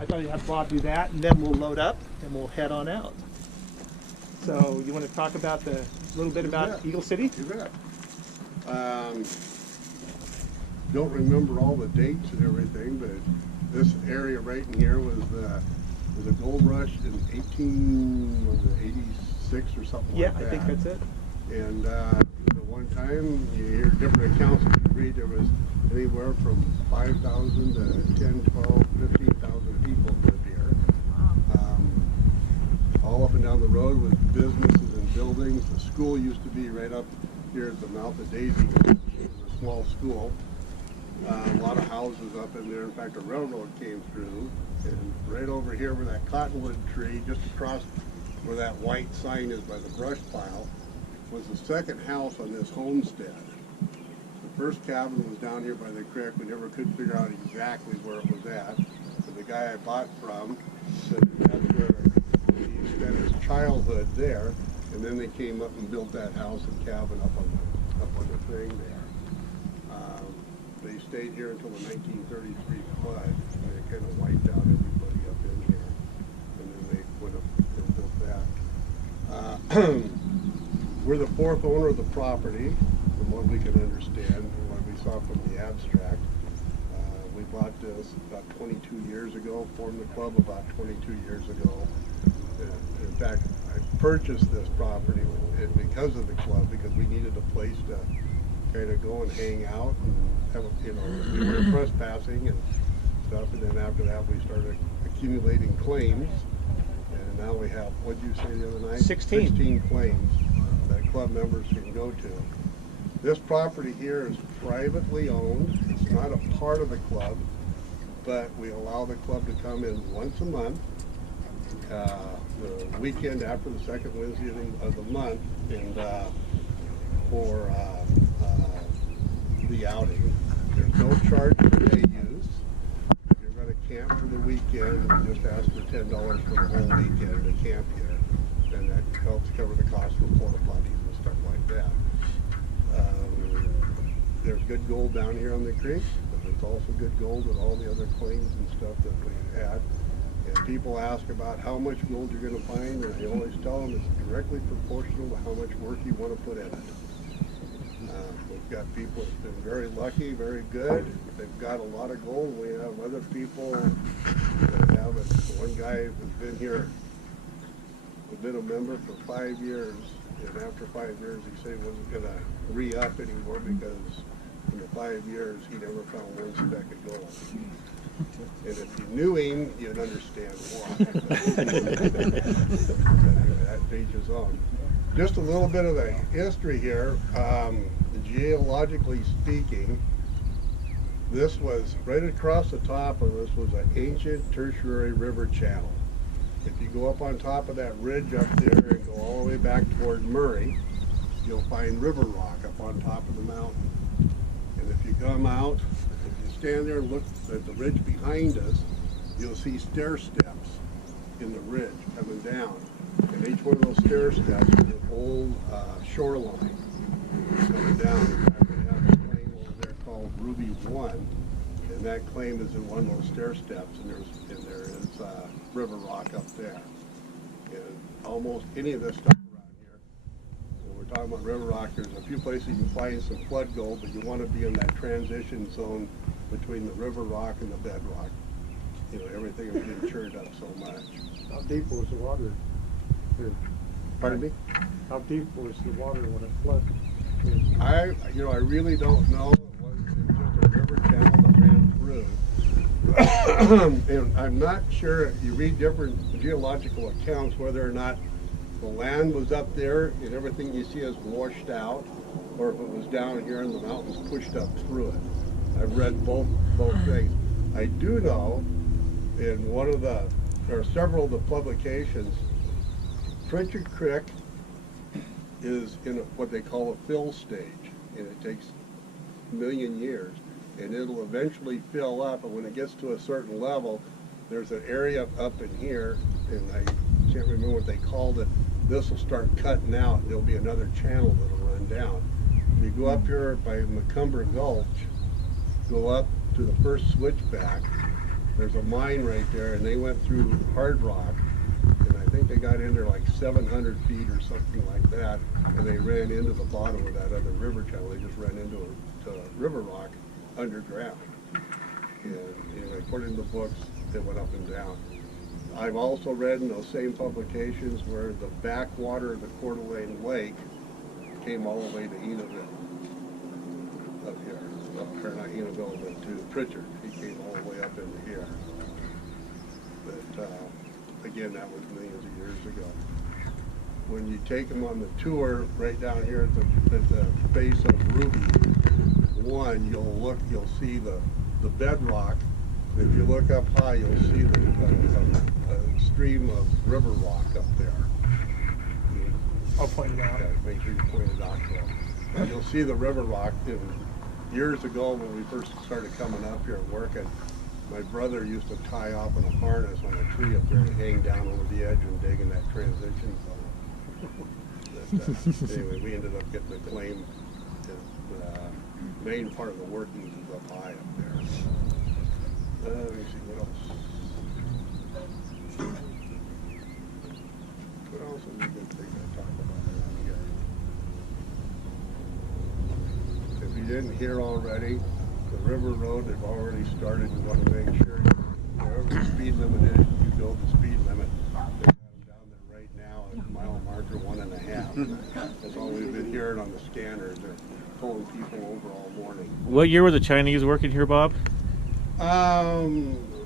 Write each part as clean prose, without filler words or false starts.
I thought I'd have Bob do that, and then we'll load up and we'll head on out. So you want to talk about a little bit about Eagle City? You bet. Don't remember all the dates and everything, but this area right in here was a gold rush in 1886 or something like that. Yeah, I think that's it. And at one time, you hear different accounts that you read, there was anywhere from 5,000 to 10, 12, 15,000 people lived here. All up and down the road was businesses and buildings. The school used to be right up here at the mouth of Daisy. It was a small school. A lot of houses up in there. In fact, a railroad came through. And right over here where that cottonwood tree, just across where that white sign is by the brush pile, was the second house on this homestead. The first cabin was down here by the creek. We never could figure out exactly where it was at. But the guy I bought from said that's where he spent his childhood there. And then they came up and built that house and cabin up on the thing there. They stayed here until the 1933 flood, and they kind of wiped out everybody up in here. And then they went up and built that. We're the fourth owner of the property, from what we can understand, and what we saw from the abstract. We bought this about 22 years ago, formed the club about 22 years ago. In fact, I purchased this property because of the club, because we needed a place to kind of go and hang out and have, we were trespassing and stuff, and then after that we started accumulating claims, and now we have, what did you say the other night? 16 claims that club members can go to. This property here is privately owned. It's not a part of the club, but we allow the club to come in once a month, the weekend after the second Wednesday of the month, and for the outing. There's no charge for day use. If you're going to camp for the weekend, we just ask for $10 for the whole weekend to camp here, and that helps cover the cost for porta potties and stuff like that. There's good gold down here on the creek, but there's also good gold with all the other claims and stuff that we had. And people ask about how much gold you're going to find, and I always tell them it's directly proportional to how much work you want to put in it. We've got people that's been very lucky, very good. They've got a lot of gold. We have other people that have it. One guy has been here, has been a member for 5 years, and after 5 years he said he wasn't going to re-up anymore because in the 5 years he never found one speck of gold. And if you knew him, you'd understand why. That pages on. Just a little bit of the history here. Geologically speaking, this was right across the top of this was an ancient tertiary river channel. If you go up on top of that ridge up there and go all the way back toward Murray, you'll find river rock up on top of the mountain. And if you come out, if you stand there and look at the ridge behind us, you'll see stair steps in the ridge coming down. And each one of those stair steps is an old shoreline coming down. In fact, we have a claim over there called Ruby 1, and that claim is in one of those stair steps, and there is river rock up there. And almost any of this stuff around here, when we're talking about river rock, there's a few places you can find some flood gold, but you want to be in that transition zone between the river rock and the bedrock. Everything is getting churned up so much. How deep was the water here? Pardon me? How deep was the water when it flooded? I really don't know. It was just a river channel that ran through. And I'm not sure, you read different geological accounts whether or not the land was up there and everything you see is washed out, or if it was down here and the mountains pushed up through it. I've read both things. I do know in several of the publications, Pritchard Creek is in what they call a fill stage, and it takes a million years, and it'll eventually fill up, and when it gets to a certain level, there's an area up in here, and I can't remember what they called it. This will start cutting out, and there'll be another channel that'll run down. If you go up here by Macumber Gulch, go up to the first switchback, there's a mine right there, and they went through hard rock, and I think they got in there like 700 feet or something like that, and they ran into the bottom of that other river channel. They just ran into a river rock underground. And anyway, according to the books, it went up and down. I've also read in those same publications where the backwater of the Coeur d'Alene Lake came all the way to Enaville, up here. Or not Enaville, but to Pritchard. He came all the way up into here. But again, that was millions of years ago. When you take them on the tour, right down here at the base of Ruby, one, you'll see the bedrock. If you look up high, you'll see a stream of river rock up there. I'll point it out. Yeah, make sure you point it out to them. And you'll see the river rock. Years ago, when we first started coming up here and working, my brother used to tie off in a harness on a tree up there and hang down over the edge and dig in that transition zone. But, anyway, we ended up getting a claim. The main part of the workings is up high up there. Let me see what else. What else is a good thing to talk about around here? If you didn't hear already, the river road, they've already started. You want to make sure wherever the speed limit is, you go the speed limit. They've got them down there right now at mile marker 1.5. That's all we've been hearing on the scanners. They're pulling people over all morning. What year were the Chinese working here, Bob?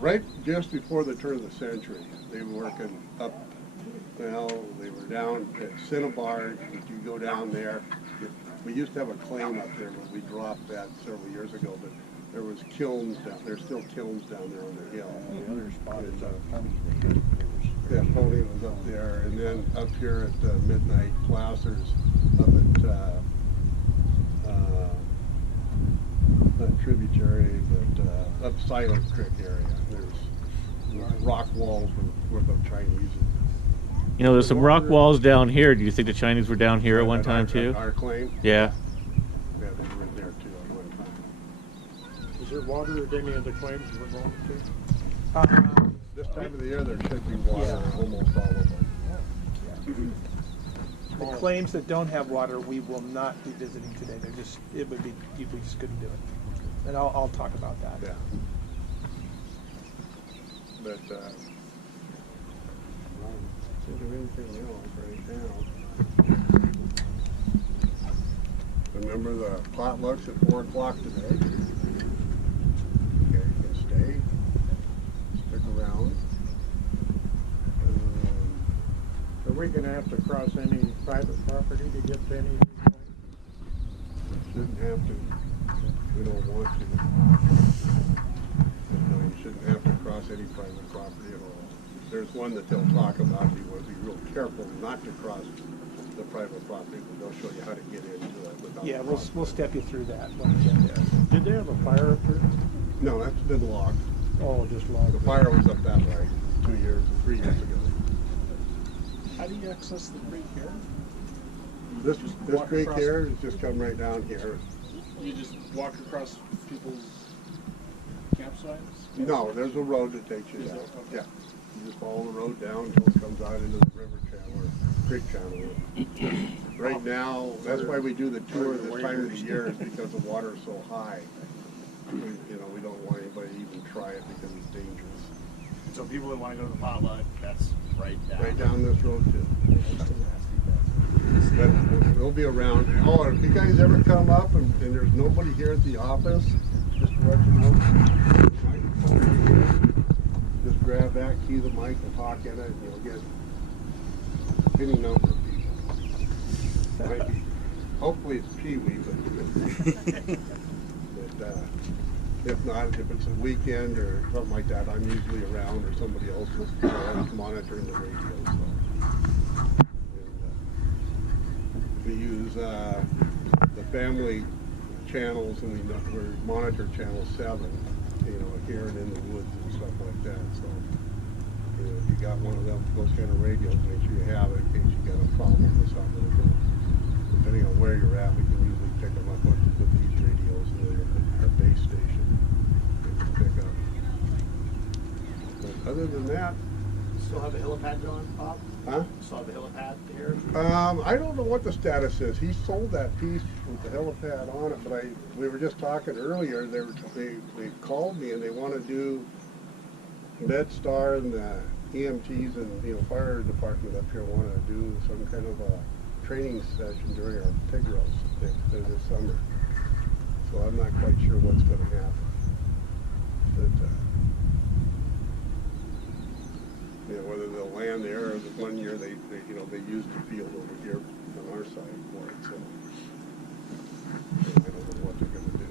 Right just before the turn of the century. They were working up, well, they were down at Cinnabar. If you go down there, we used to have a claim up there, but we dropped that several years ago, but there was kilns down, there's still kilns down there on the hill. The other spot is Yeah, Pony was up there, and then up here at Midnight Placers, up at, not tributary, but up Silent Creek area. There's rock walls where the Chinese. You know, there's some rock walls down here. Do you think the Chinese were down here at one time too? Our claim? Yeah. Yeah, they were in there too at one time. Is there water at any of the claims we're going to? This time of the year, there should be water almost all of them. The claims that don't have water, we will not be visiting today. They're just, we just couldn't do it. And I'll talk about that. Yeah. But, is there anything else right now? Remember the potlucks at 4 o'clock today? Okay, you can stay. Stick around. Are we going to have to cross any private property to get to any of these claims? Shouldn't have to. We don't want to. No, you shouldn't have to cross any private property at all. There's one that they'll talk about. You want to be real careful not to cross the private property, but they'll show you how to get into it without. Yeah, we'll step you through that when we get there. Did they have a fire up there? No, that's been logged. Oh, just logged. The fire was up that way 3 years ago. How do you access the creek here? This walk creek across- here has just come right down here. You just walk across people's campsites? No, there's a road that takes you Is down. there? Okay. Yeah. You just follow the road down until it comes out into the river channel or creek channel. Right now, that's why we do the tour this time of the year, is because the water's so high. We don't want anybody to even try it because it's dangerous. So people that want to go to the potluck, that's right down. Right down this road too. But we'll be around. Oh, if you guys ever come up and there's nobody here at the office, just to let you know, microphone here. Just grab that, key the mic and talk in it, and you'll get any number of people. Might be, hopefully it's Pee-wee, but if not, if it's a weekend or something like that, I'm usually around, or somebody else is monitoring the radio. So. We use the family channels, and we monitor channel 7, here and in the woods and stuff like that. So, if you got one of those kind of radios, make sure you have it in case you got a problem with something. Depending on where you're at, we can usually pick them up with these radios at our base station. We can pick up. other than that, Still have the helipad going, Bob? huh? Still have the helipad here? I don't know what the status is. He sold that piece with the helipad on it, but we were just talking earlier. They called me and they want to do MedStar and the EMTs and fire department up here want to do some kind of a training session during our pig roast this summer. So I'm not quite sure what's going to happen. But, whether they'll land there or the one year they used the field over here on our side for it. So I don't know what they're going to do.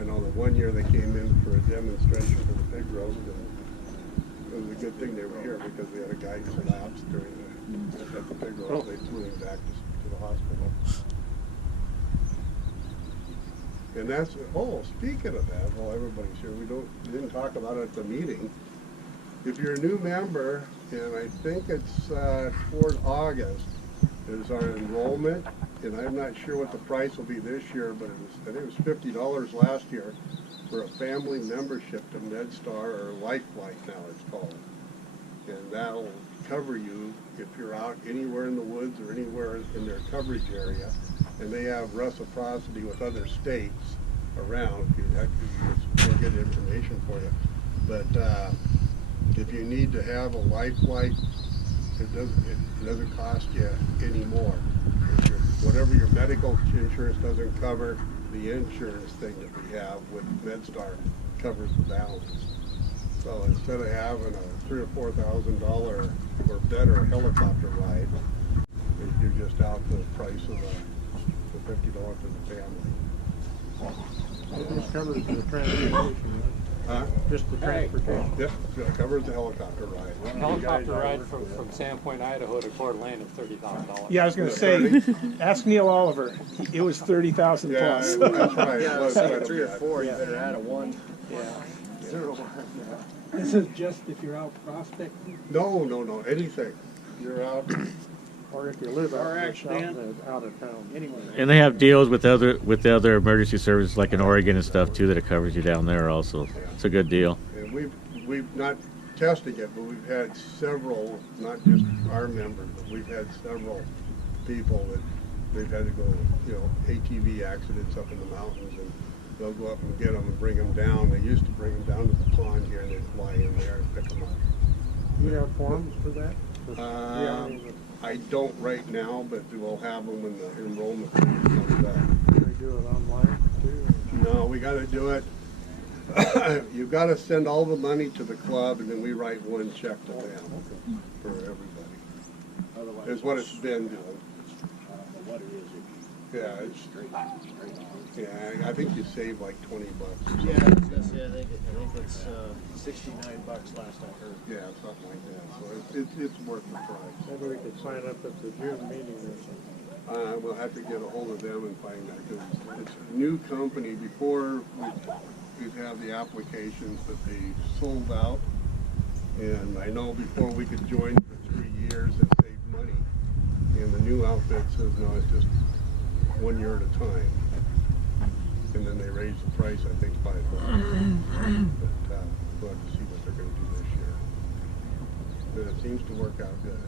I know that one year they came in for a demonstration for the pig road, and it was a good thing they were here because we had a guy who collapsed during at the pig road. They flew him back to the hospital. And that's, speaking of that, well, everybody's here. We didn't talk about it at the meeting. If you're a new member, and I think it's toward August, is our enrollment, and I'm not sure what the price will be this year, but I think it was $50 last year for a family membership to MedStar, or Lifelight now it's called. And that'll cover you if you're out anywhere in the woods or anywhere in their coverage area. And they have reciprocity with other states around. We'll get information for you. But if you need to have a Lifelight, it doesn't cost you any more. Whatever your medical insurance doesn't cover, the insurance thing that we have with MedStar covers the balance. So instead of having a $3,000 or $4,000 or better helicopter ride, you're just out the price of the $50 for the family. It just covers the transportation, right? Huh? Just the transportation. Yep, it covers the helicopter ride. Helicopter ride from Sandpoint, Idaho to Coeur d'Alene is $30,000. Yeah, I was going to say, ask Neil Oliver. It was 30,000 Yeah, plus. that's right. Yeah, It was say quite a 3 or bit. 4, you better add a 1. Yeah. 0, 1. This is just if you're out prospecting? No, anything. You're out. Or if you live Or out, actually out of town. Anyway. And they have deals with the other emergency services like in Oregon and stuff too that it covers you down there also. It's a good deal. And we've not tested it, but we've had several, not just our members, but we've had several people that they've had to go, ATV accidents up in the mountains, and they'll go up and get them and bring them down. They used to bring them down to the pond here, and they'd fly in there and pick them up. Do you have forms for that? I don't right now, but we'll have them when the enrollment period comes up. Do they do it online too? No, we got to do it. You've got to send all the money to the club, and then we write one check to them for everybody. Otherwise, Is what it's been doing. what it is, Yeah, it's straight on. I think you save like $20. Yeah, I was gonna say, I think it's $69 last I heard. Yeah, something like that. So it's worth the price. Maybe we could sign up at the June meeting or something. We'll have to get a hold of them and find out, because it's a new company. Before we'd have the applications, but they sold out. And I know before we could join for 3 years and save money. And the new outfit says, no, it's just 1 year at a time. And then they raised the price, I think, $5. But we'll have to see what they're going to do this year. But it seems to work out good.